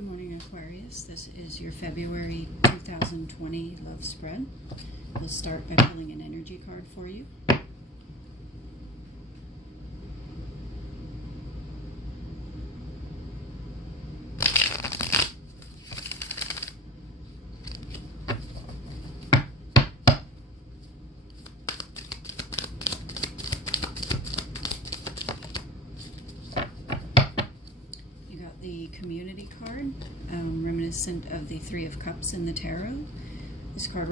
Good morning, Aquarius. This is your February 2020 love spread. We'll start by pulling an energy card for you. The community card, reminiscent of the Three of Cups in the tarot. This card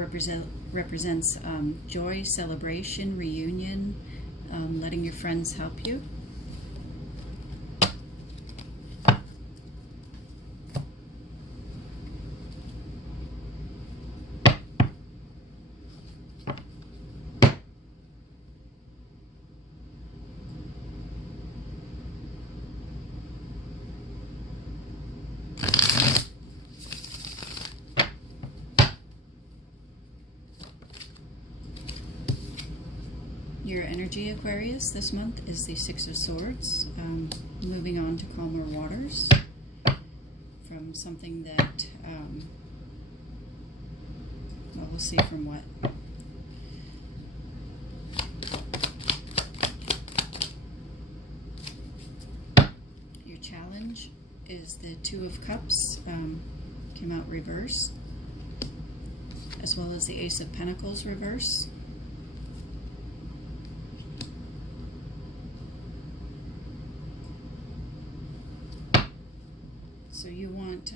represents joy, celebration, reunion, letting your friends help you. Your energy, Aquarius, this month is the Six of Swords, moving on to calmer waters from something that, well, we'll see from what. Your challenge is the Two of Cups, came out reverse, as well as the Ace of Pentacles reverse. So you want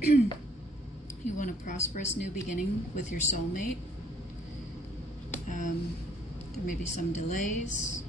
you want a prosperous new beginning with your soulmate. There may be some delays.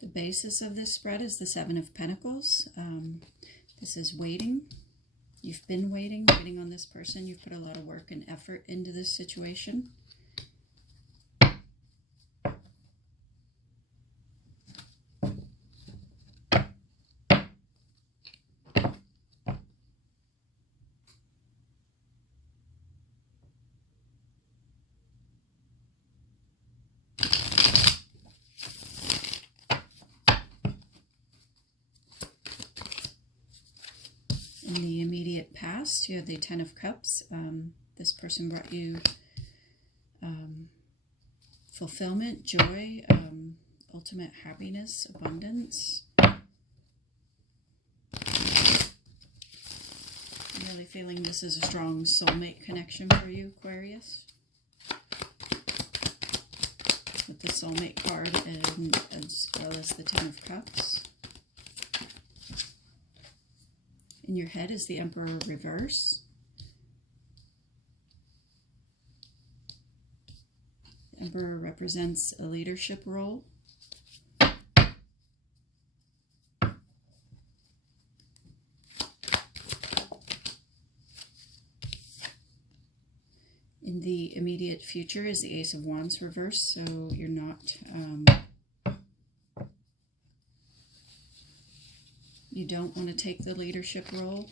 The basis of this spread is the Seven of Pentacles. This is waiting. You've been waiting on this person. You've put a lot of work and effort into this situation. In the immediate past, you have the Ten of Cups. This person brought you fulfillment, joy, ultimate happiness, abundance. I'm really feeling this is a strong soulmate connection for you, Aquarius. With the soulmate card and as well as the Ten of Cups. In your head is the Emperor reverse. The Emperor represents a leadership role. In the immediate future is the Ace of Wands reverse, so you're not you don't want to take the leadership role.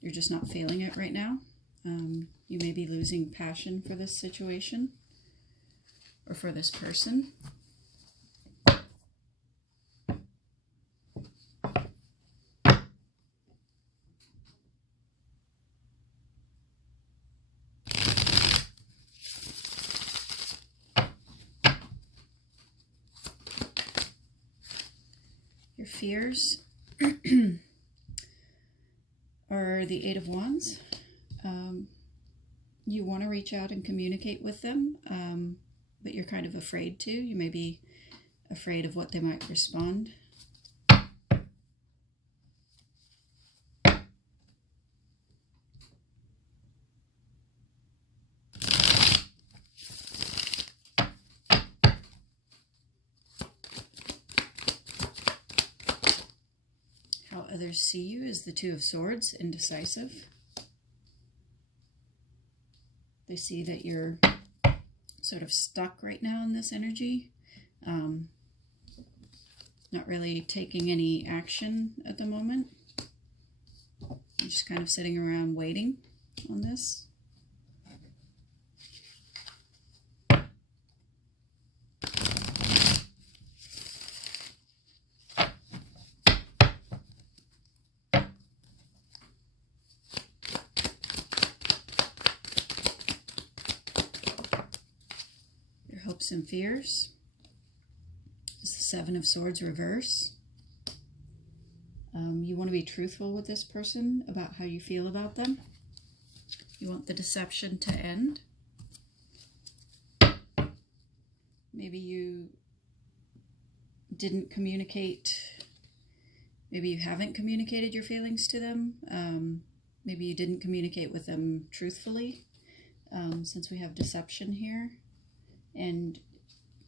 You're just not feeling it right now. You may be losing passion for this situation or for this person. Your fears are the Eight of Wands. You want to reach out and communicate with them, but you're kind of afraid to. You may be afraid of what they might respond. How others see you is the Two of Swords, indecisive. They see that you're sort of stuck right now in this energy. Not really taking any action at the moment. I'm just kind of sitting around waiting on this. Your hopes and fears. It's the Seven of Swords reverse. You want to be truthful with this person about how you feel about them. You want the deception to end. Maybe you didn't communicate, maybe you haven't communicated your feelings to them. Maybe you didn't communicate with them truthfully, since we have deception here. And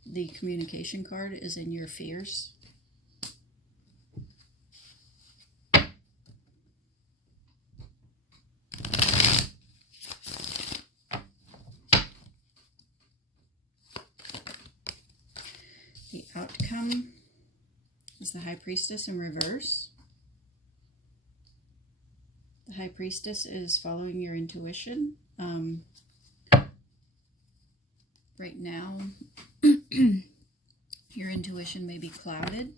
the communication card is in your fears. The outcome is the High Priestess in reverse. The High Priestess is following your intuition. Right now, your intuition may be clouded.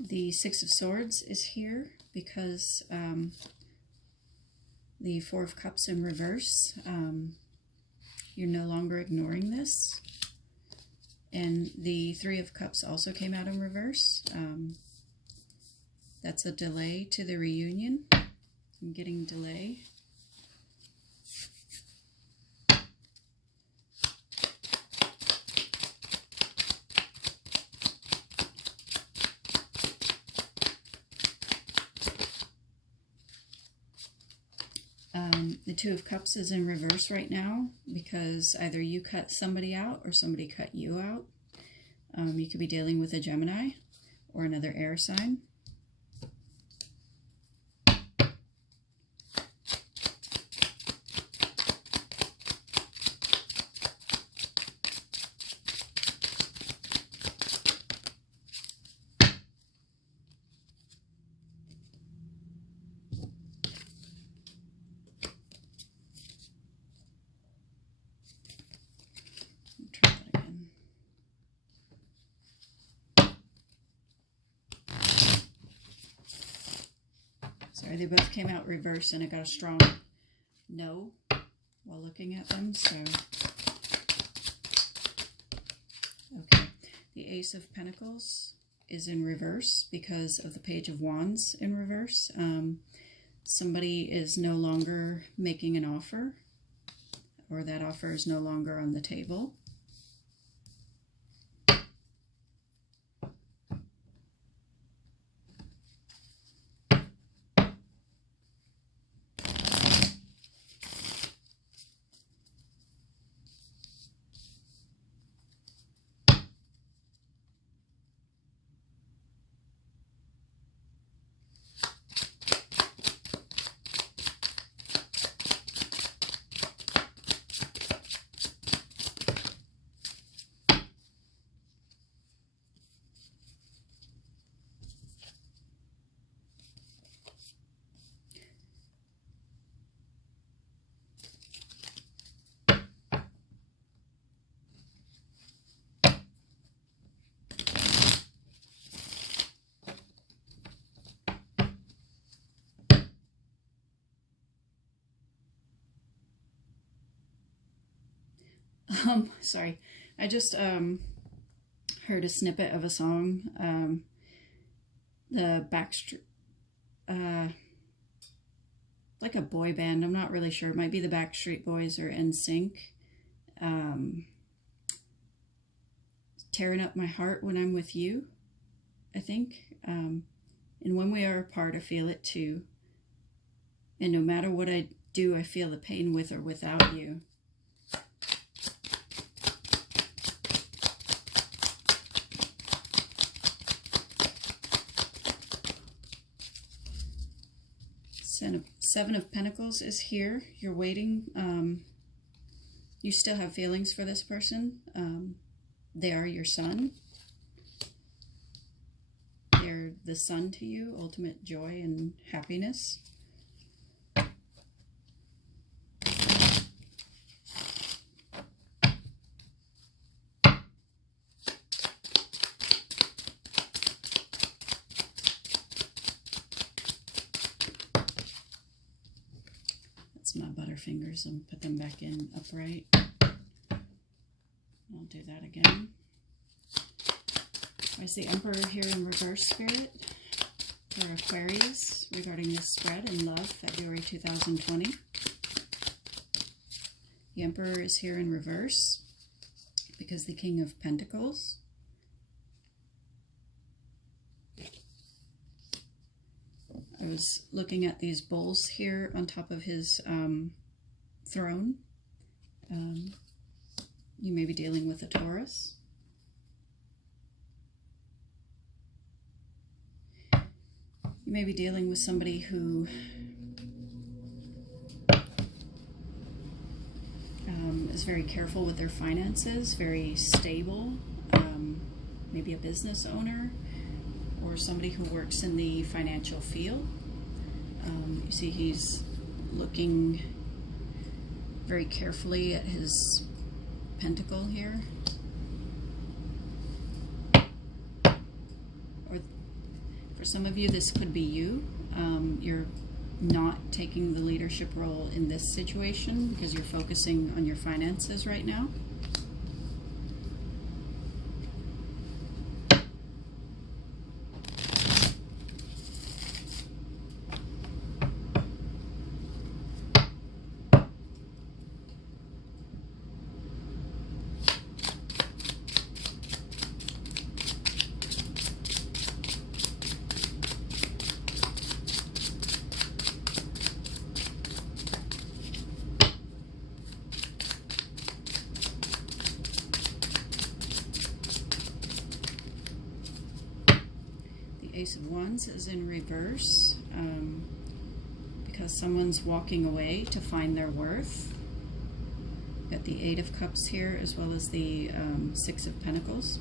The Six of Swords is here because the Four of Cups in reverse, you're no longer ignoring this. And the Three of Cups also came out in reverse. That's a delay to the reunion. I'm getting delay. The Two of Cups is in reverse right now because either you cut somebody out or somebody cut you out. You could be dealing with a Gemini or another air sign. Sorry, they both came out reverse and I got a strong no while looking at them, so. Okay, the Ace of Pentacles is in reverse because of the Page of Wands in reverse. Somebody is no longer making an offer, or that offer is no longer on the table. Sorry, I just heard a snippet of a song. The Backstreet, like a boy band. I'm not really sure. It might be the Backstreet Boys or NSYNC. Tearing up my heart when I'm with you, I think. And when we are apart, I feel it too. And no matter what I do, I feel the pain with or without you. Seven of Pentacles is here. You're waiting. You still have feelings for this person. They are your sun. They're the sun to you, ultimate joy and happiness. My butterfingers and put them back in upright. I'll do that again. I see Emperor here in reverse, Spirit, for Aquarius regarding this spread in love, February 2020. The Emperor is here in reverse because the King of Pentacles. I was looking at these bowls here on top of his throne. You may be dealing with a Taurus. You may be dealing with somebody who is very careful with their finances, very stable, maybe a business owner, or somebody who works in the financial field. You see he's looking very carefully at his pentacle here. Or for some of you, this could be you. You're not taking the leadership role in this situation because you're focusing on your finances right now. Ace of Wands is in reverse because someone's walking away to find their worth. Got the Eight of Cups here as well as the Six of Pentacles.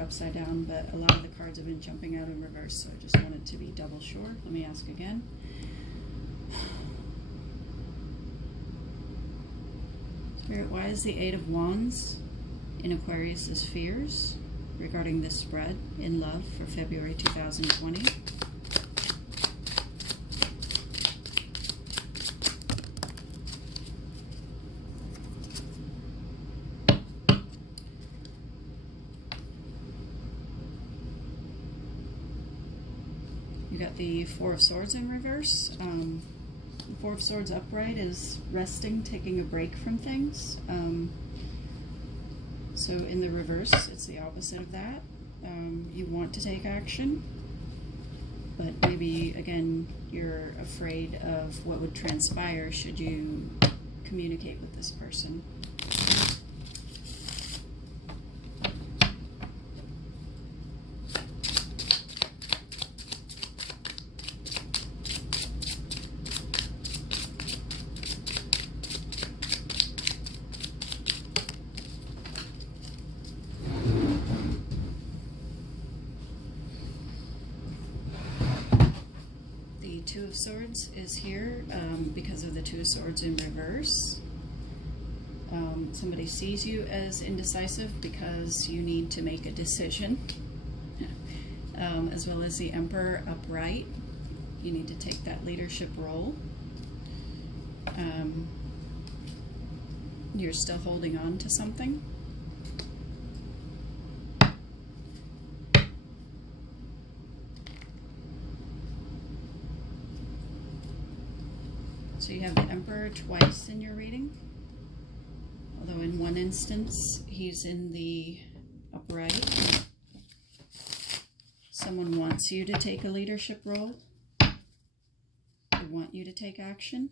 Upside down, but a lot of the cards have been jumping out in reverse, so I just wanted to be double sure. Let me ask again. Spirit, why is the Eight of Wands in Aquarius's fears regarding this spread in love for February 2020? You got the Four of Swords in reverse. The Four of Swords upright is resting, taking a break from things. So in the reverse, it's the opposite of that. You want to take action, but maybe, again, you're afraid of what would transpire should you communicate with this person. Two of Swords is here because of the Two of Swords in reverse. Somebody sees you as indecisive because you need to make a decision. As well as the Emperor upright. You need to take that leadership role. You're still holding on to something. So you have the Emperor twice in your reading. Although in one instance, he's in the upright. Someone wants you to take a leadership role. They want you to take action.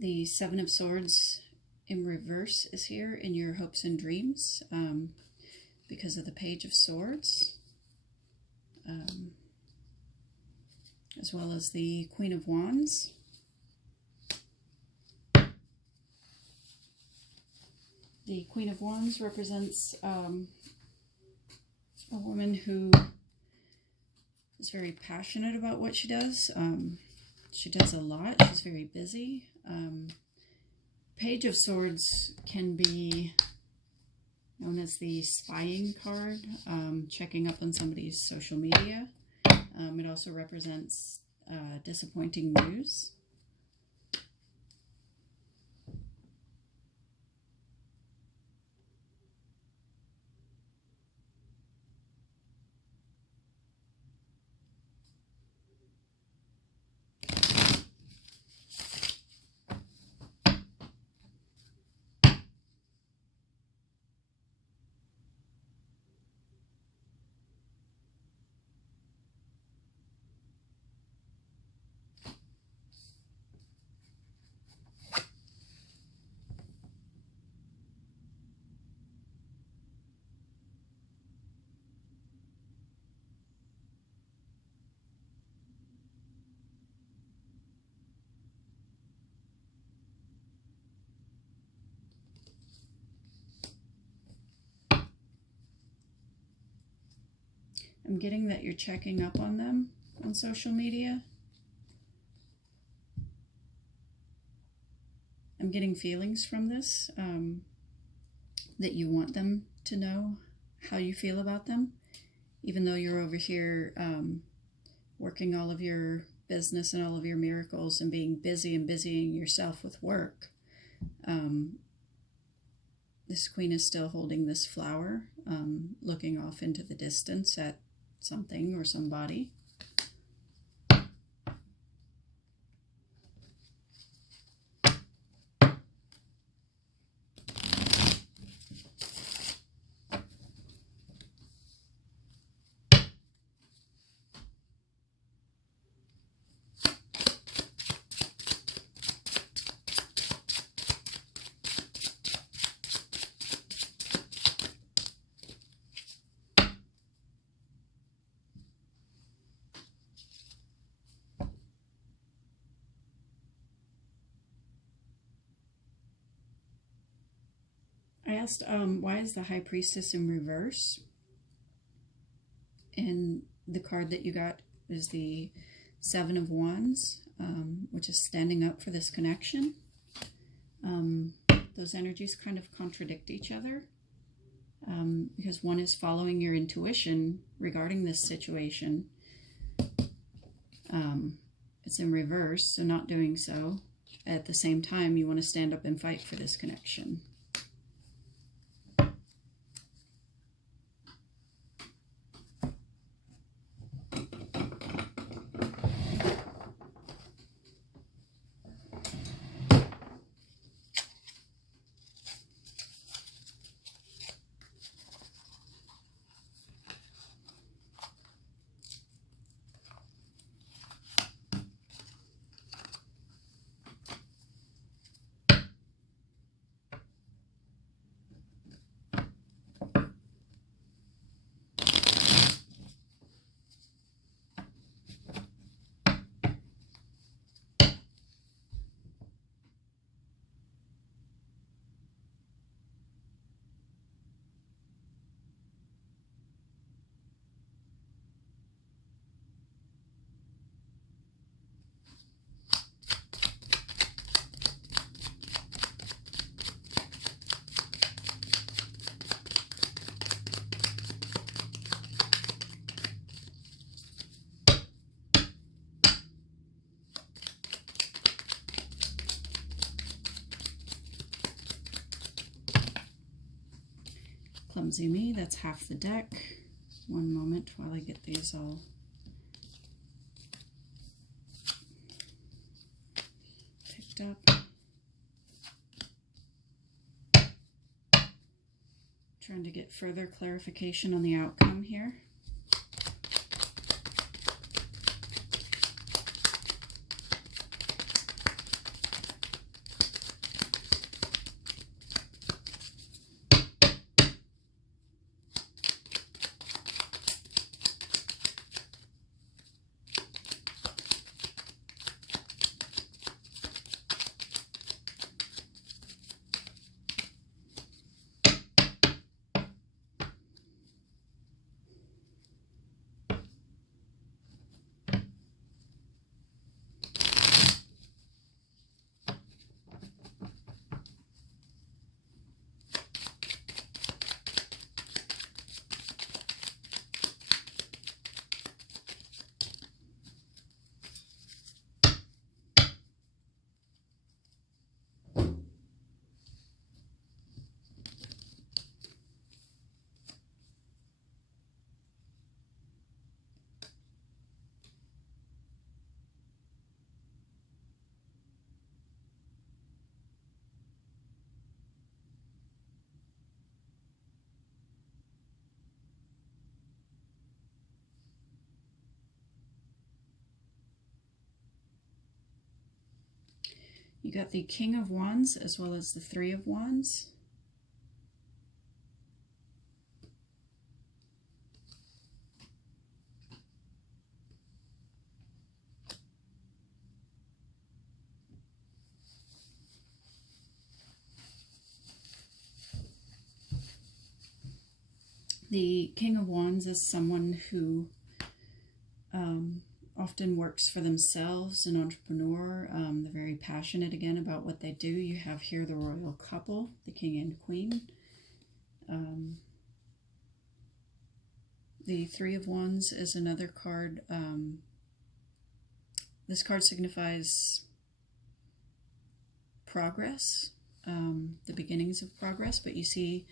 The Seven of Swords in reverse is here in your hopes and dreams because of the Page of Swords, as well as the Queen of Wands. The Queen of Wands represents a woman who is very passionate about what she does. She does a lot. She's very busy. Page of Swords can be known as the spying card, checking up on somebody's social media. It also represents disappointing news. I'm getting that you're checking up on them on social media. I'm getting feelings from this, that you want them to know how you feel about them, even though you're over here working all of your business and all of your miracles and being busy and busying yourself with work. This queen is still holding this flower, looking off into the distance at something or somebody. I asked, why is the High Priestess in reverse? And the card that you got is the Seven of Wands, which is standing up for this connection. Those energies kind of contradict each other, because one is following your intuition regarding this situation. It's in reverse, so not doing so. At the same time, you want to stand up and fight for this connection. Clumsy me, that's half the deck. One moment while I get these all picked up. Trying to get further clarification on the outcome here. You got the King of Wands as well as the Three of Wands. The King of Wands is someone who often works for themselves, an entrepreneur. They're very passionate again about what they do. You have here the royal couple, the king and queen. The Three of Wands is another card. This card signifies progress, the beginnings of progress, but you see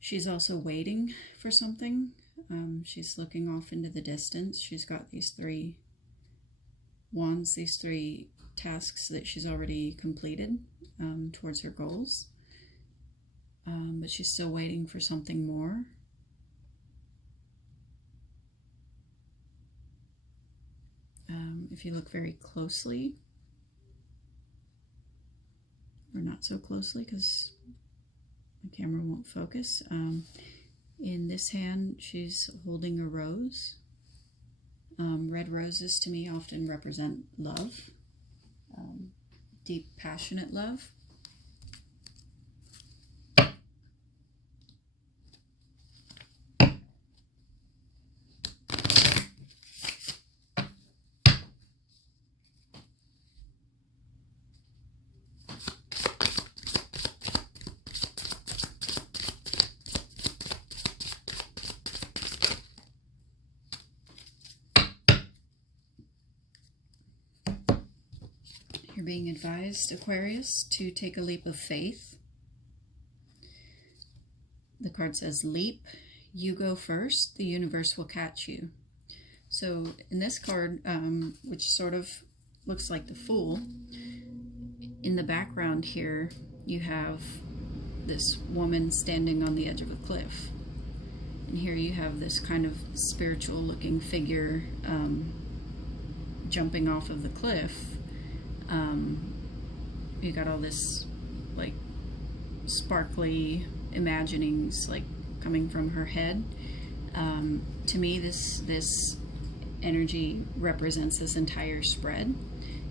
she's also waiting for something. She's looking off into the distance. She's got these three wands, these three tasks that she's already completed towards her goals. But she's still waiting for something more. If you look very closely, or not so closely because the camera won't focus, in this hand, she's holding a rose. Red roses to me often represent love, deep, passionate love. You're being advised, Aquarius, to take a leap of faith. The card says, leap, you go first, the universe will catch you. So in this card, which sort of looks like the Fool, in the background here, you have this woman standing on the edge of a cliff. And here you have this kind of spiritual looking figure jumping off of the cliff. You got all this like sparkly imaginings like coming from her head. To me, this energy represents this entire spread.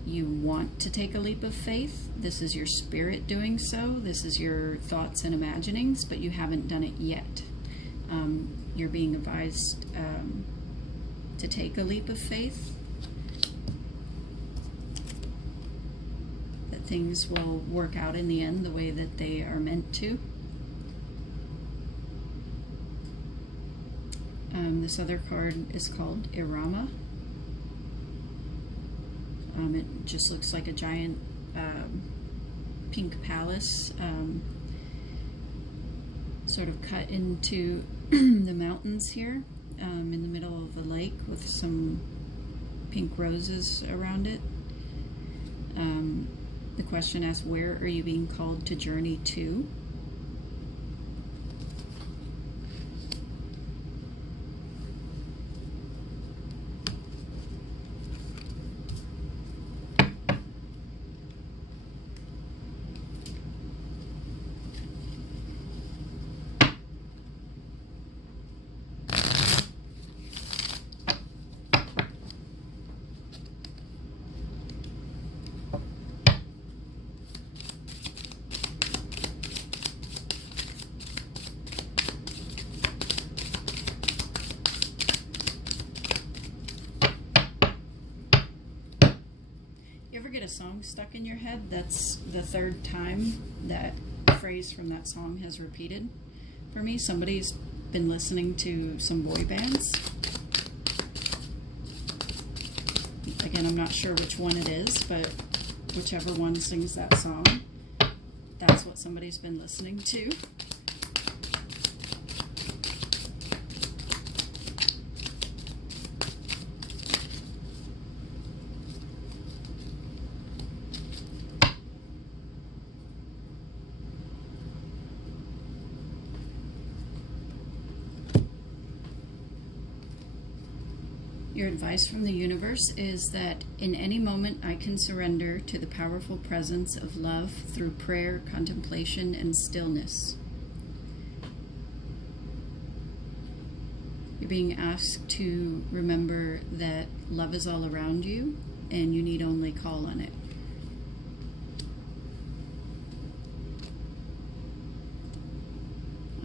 You want to take a leap of faith. This is your spirit doing so. This is your thoughts and imaginings, but you haven't done it yet. You're being advised to take a leap of faith. That things will work out in the end the way that they are meant to. This other card is called Irama. It just looks like a giant sort of cut into the mountains here, in the middle of a lake with some pink roses around it. The question asks, where are you being called to journey to? You ever get a song stuck in your head? That's the third time that phrase from that song has repeated for me. Somebody's been listening to some boy bands. Again, I'm not sure which one it is, but whichever one sings that song, that's what somebody's been listening to. Your advice from the universe is that in any moment I can surrender to the powerful presence of love through prayer, contemplation, and stillness. You're being asked to remember that love is all around you and you need only call on it.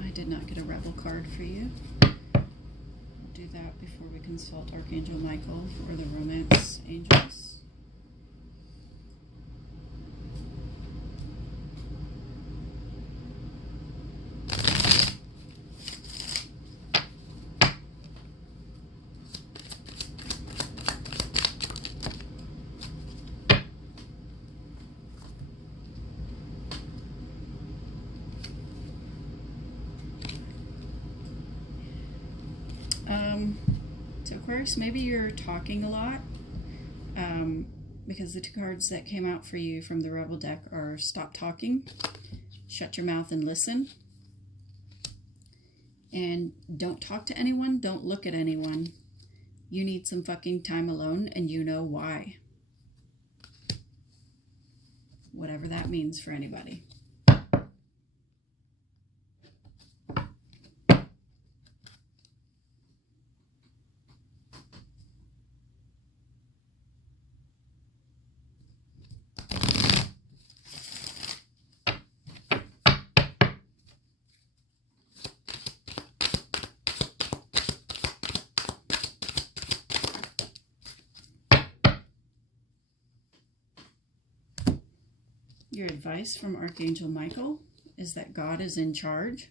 I did not get a Rebel card for you. Do that before we consult Archangel Michael for the Romance Angels. So Aquarius, maybe you're talking a lot, because the two cards that came out for you from the Rebel deck are stop talking, shut your mouth and listen, and don't talk to anyone, don't look at anyone. You need some fucking time alone, and you know why. Whatever that means for anybody. Your advice from Archangel Michael is that God is in charge.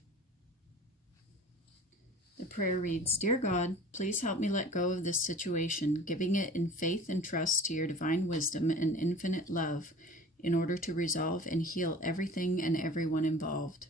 The prayer reads, Dear God, please help me let go of this situation, giving it in faith and trust to your divine wisdom and infinite love in order to resolve and heal everything and everyone involved.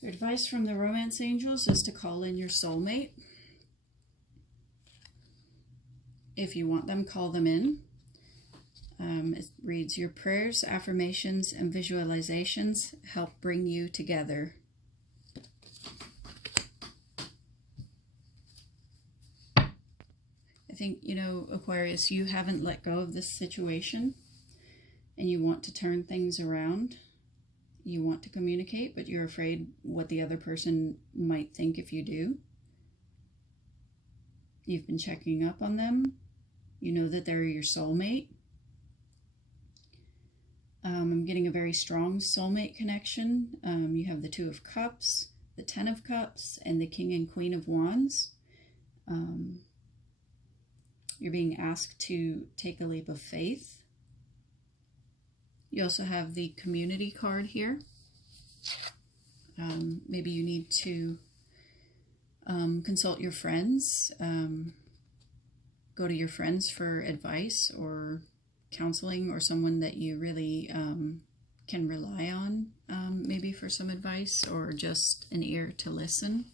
Your advice from the Romance Angels is to call in your soulmate. If you want them, call them in. It reads, your prayers, affirmations, and visualizations help bring you together. I think, you know, Aquarius, you haven't let go of this situation and you want to turn things around. You want to communicate, but you're afraid what the other person might think if you do. You've been checking up on them. You know that they're your soulmate. I'm getting a very strong soulmate connection. You have the Two of Cups, the Ten of Cups, and the King and Queen of Wands. You're being asked to take a leap of faith. You also have the community card here. Maybe you need to consult your friends, go to your friends for advice or counseling, or someone that you really can rely on, maybe for some advice or just an ear to listen.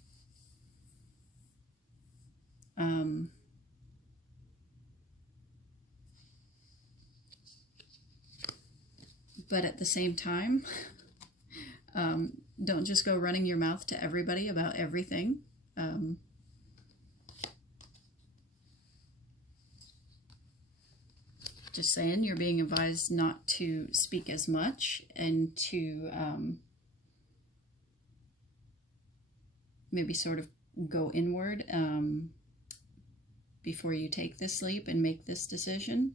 But at the same time, don't just go running your mouth to everybody about everything. Just saying, you're being advised not to speak as much and to maybe sort of go inward before you take this leap and make this decision.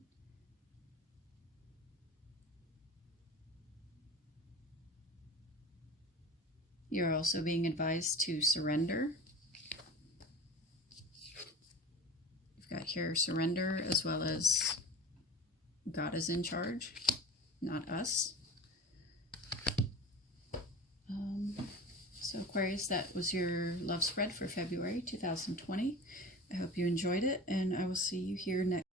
You're also being advised to surrender. You've got here surrender, as well as God is in charge, not us. So Aquarius, that was your love spread for February 2020. I hope you enjoyed it, and I will see you here next.